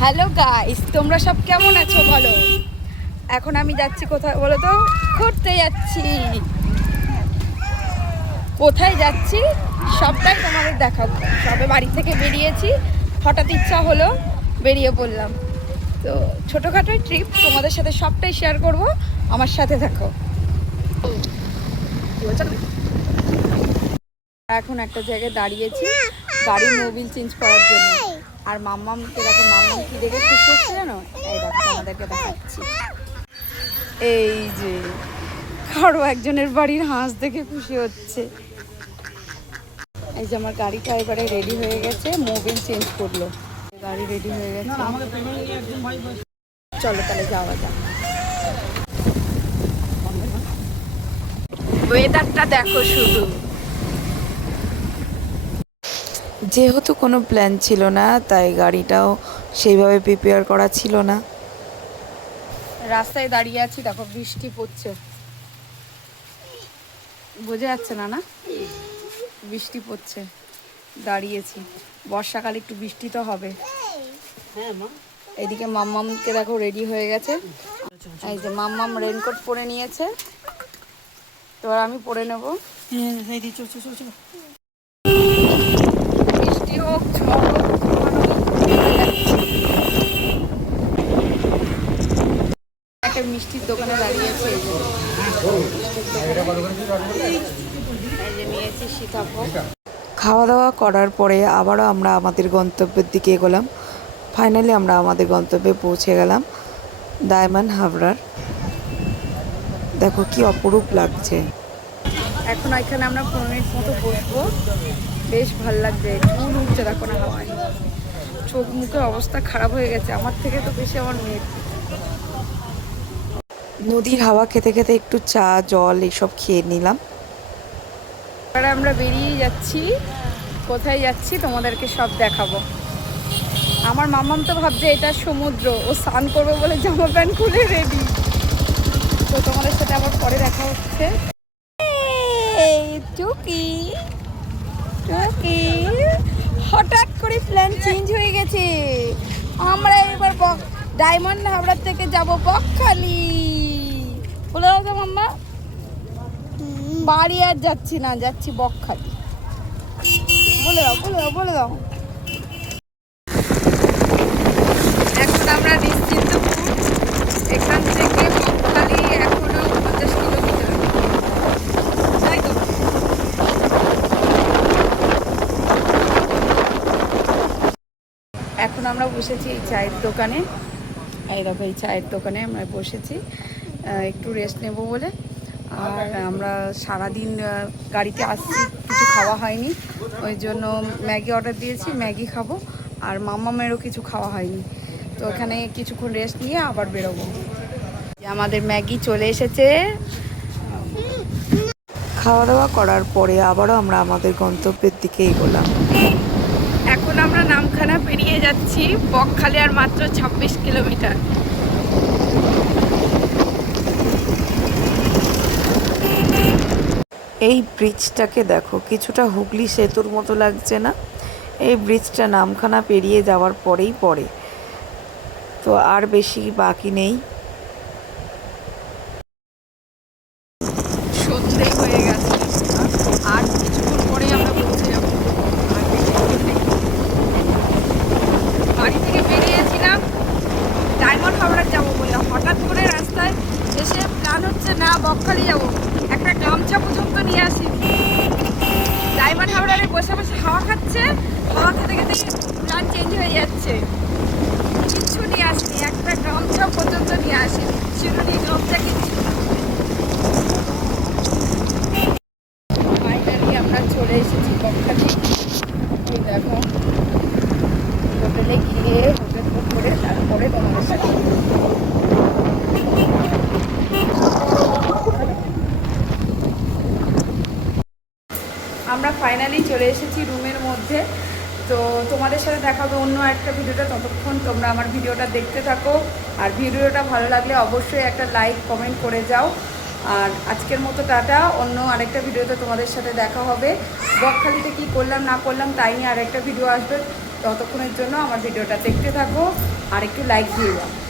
Hello guys, তোমরা সব কেমন আছো বলো। এখন আমি যাচ্ছি কোথায় বলো তো? ঘুরতে যাচ্ছি। কোথায় যাচ্ছি সবটাই তোমাদের দেখাবো। সবে বাড়ি থেকে বেরিয়েছি, হঠাৎ ইচ্ছা হলো বেরিয়ে পড়লাম। তো ছোটোখাটো ট্রিপ তোমাদের সাথে সবটাই শেয়ার করব, আমার সাথে থাকো। এখন একটা জায়গায় দাঁড়িয়েছি গাড়ির মোবিল চেঞ্জ করার জন্য। আর মাম্মামকে দেখো, মাম্মাম কি দেখে খুশি হচ্ছে জানো? এই দেখো আমাদেরকে দেখাচ্ছি। এই যে কারো একজনের বাড়ির হাঁস দেখে খুশি হচ্ছে। এই যে আমার গাড়িটা এবারে রেডি হয়ে গেছে, মোবিল চেঞ্জ করলো, গাড়ি রেডি হয়ে গেছে। চলো তাহলে যাওয়া যাক। ওয়েদারটা দেখো শুধু। যেহেতু কোনো প্ল্যান ছিল না, তাই গাড়িটাও সেইভাবে প্রিপেয়ার করা ছিল না। রাস্তায় দাঁড়িয়ে আছি, দেখো বৃষ্টি পড়ছে, বোঝা যাচ্ছে না না? বৃষ্টি পড়ছে, দাঁড়িয়েছি। বর্ষাকালে একটু বৃষ্টি তো হবে। এদিকে মাম্মামকে দেখো রেডি হয়ে গেছে। এই যে মাম্মাম রেনকোট পরে নিয়েছে, তো আর আমি পরে নেবো। বৃষ্টি হোক, ঝড় হোক, একটা মিষ্টির দোকানে দাঁড়িয়েছে। এই যে নিয়েছি সীতাভোগ। খাওয়া দাওয়া করার পরে আবারও আমরা আমাদের গন্তব্যের দিকে এগোলাম। ফাইনালি আমরা আমাদের গন্তব্যে পৌঁছে গেলাম, ডায়মন্ড হাবড়ার। দেখো কি অপরূপ লাগছে। এখন এখানে আমরা 15 মিনিট মতো বসবো, বেশ ভালো লাগবে। চুল উঠছে দেখো না হাওয়ায়, চোখ মুখের অবস্থা খারাপ হয়ে গেছে, আমার থেকে তো বেশি আমার মেয়ের। নদীর হাওয়া খেতে খেতে একটু চা জল এসব খেয়ে নিলাম। এবারে আমরা বেরিয়ে যাচ্ছি। কোথায় যাচ্ছি তোমাদেরকে সব দেখাবো। আমার মামাম তো ভাবছে এটা সমুদ্র, ও স্নান করবে বলে জামা প্যান্ট খুলে রেডি। তো তোমাদের সাথে আবার পরে দেখা হচ্ছে। এই টুকি টুকি, হঠাৎ করে প্ল্যান চেঞ্জ হয়ে গেছে। আমরা এবার ডায়মন্ড হাবড়ার থেকে যাব বকখালি। বলে দাও তো মাম্মা। বাড়ি আর যাচ্ছি না, যাচ্ছি বকখালি। বলে দাও বলে দাও বলে দাও। এখন আমরা নিশ্চিন্তপুর, এখান থেকে বকখালি এখনো 50 কিলোমিটার, তাই তো? এখন আমরা বসেছি এই চায়ের দোকানে। এই দেখো এই চায়ের দোকানে আমরা বসেছি একটু রেস্ট নেব বলে। আর আমরা সারাদিন গাড়িতে আসছি, কিছু খাওয়া হয়নি, ওই জন্য ম্যাগি অর্ডার দিয়েছি, ম্যাগি খাবো। আর মাম্মামেরও কিছু খাওয়া হয়নি, তো ওখানে কিছুক্ষণ রেস্ট নিয়ে আবার বেরোবো। আমাদের ম্যাগি চলে এসেছে। খাওয়া দাওয়া করার পরে আবারও আমরা আমাদের গন্তব্যের দিকে এগোলাম। এখন আমরা নামখানা পেরিয়ে যাচ্ছি, বকখালি আর মাত্র 26 কিলোমিটার। এই ব্রিজটাকে দেখো, কিছুটা হুগলি সেতুর মতো লাগছে না? এই ব্রিজটা নামখানা পেরিয়ে যাওয়ার পরেই পড়ে, তো আর বেশি বাকি নেই। সন্ধ্যে হয়ে গেছে, আর কিছুক্ষণ পরেই আমরা পৌঁছে যাবো। আর বেশি দূর নেই। বাড়ি থেকে বেরিয়েছিলাম ডায়মন্ড হাবড়া যাবো বললাম, হঠাৎ করে রাস্তায় এসে প্ল্যান হচ্ছে না বকখালি যাবো। একটা গামছা পর্যন্ত নিয়ে আসি। ডায়মন্ড হাবড়ারে বসে বসে হাওয়া খাচ্ছে, হাওয়া খেতে খেতে প্ল্যান চেঞ্জ হয়ে যাচ্ছে। কিচ্ছু নিয়ে আসিনি, একটা গামছা পর্যন্ত নিয়ে আসিনি, শিরুনি গামছা কিচ্ছু না। ফাইনালি আমরা চলে এসেছি বকখালি। এই দেখো হোটেলে গিয়ে হোটেল বুক করে তারপরে তোমাদের সাথে আমরা ফাইনালি চলে এসেছি রুমের মধ্যে। তো তোমাদের সাথে দেখা হবে অন্য একটা ভিডিওটা, ততক্ষণ তোমরা আমার ভিডিওটা দেখতে থাকো। আর ভিডিওটা ভালো লাগলে অবশ্যই একটা লাইক কমেন্ট করে যাও। আর আজকের মতো টাটা, অন্য আরেকটা ভিডিওতে তোমাদের সাথে দেখা হবে। বকখালিতে কী করলাম না করলাম তাই নিয়ে আরেকটা ভিডিও আসবে, ততক্ষণের জন্য আমার ভিডিওটা দেখতে থাকো। আর একটু লাইক দিয়ে দাও।